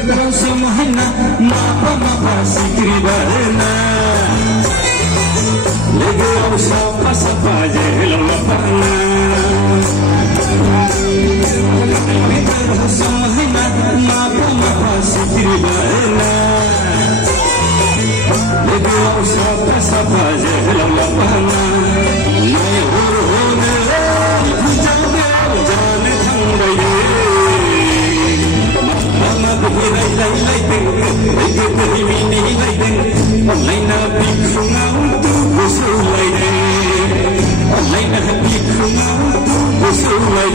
Terus semuanya mapa sikri barena lege usapa sapa jelo lapana terus semuanya mapa sikri barena lege usapa sapa jelo lapana nae hurune jane jane thangbai lai lai lai ding lai ke ni ni lai ding lai na bi khunga tu so lai ding lai na bi khunga tu so lai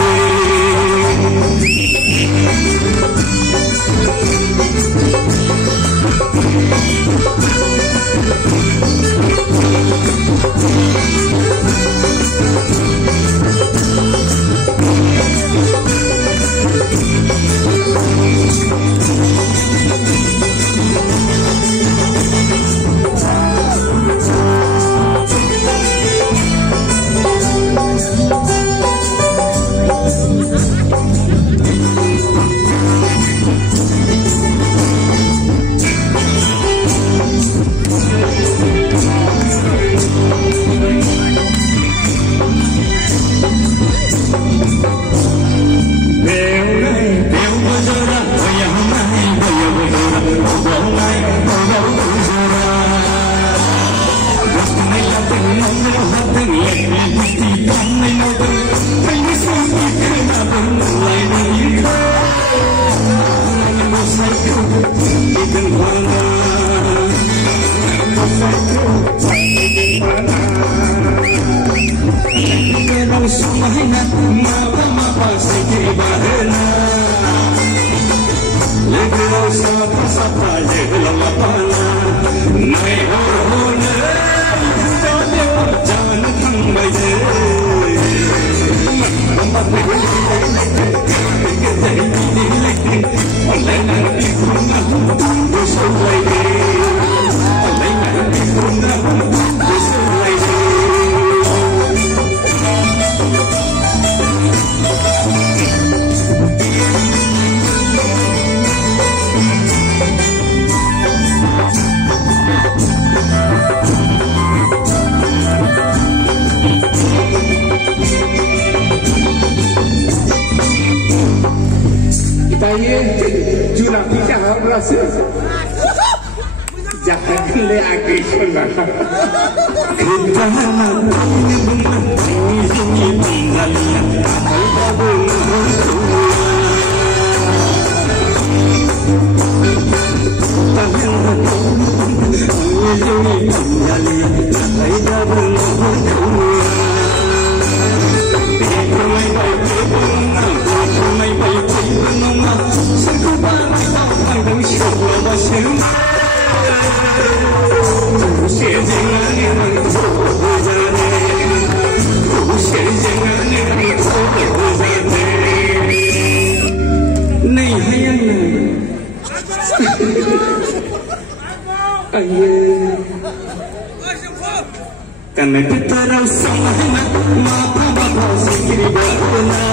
karena kita rasa enak mapa sikri barena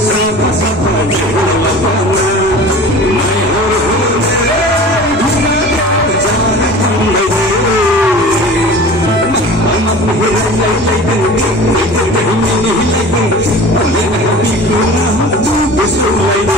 sapa sapa jelo lapana mai hurune jane thangbai mama lai lai lai ding ni lai ding ole na bi khuna tu so lai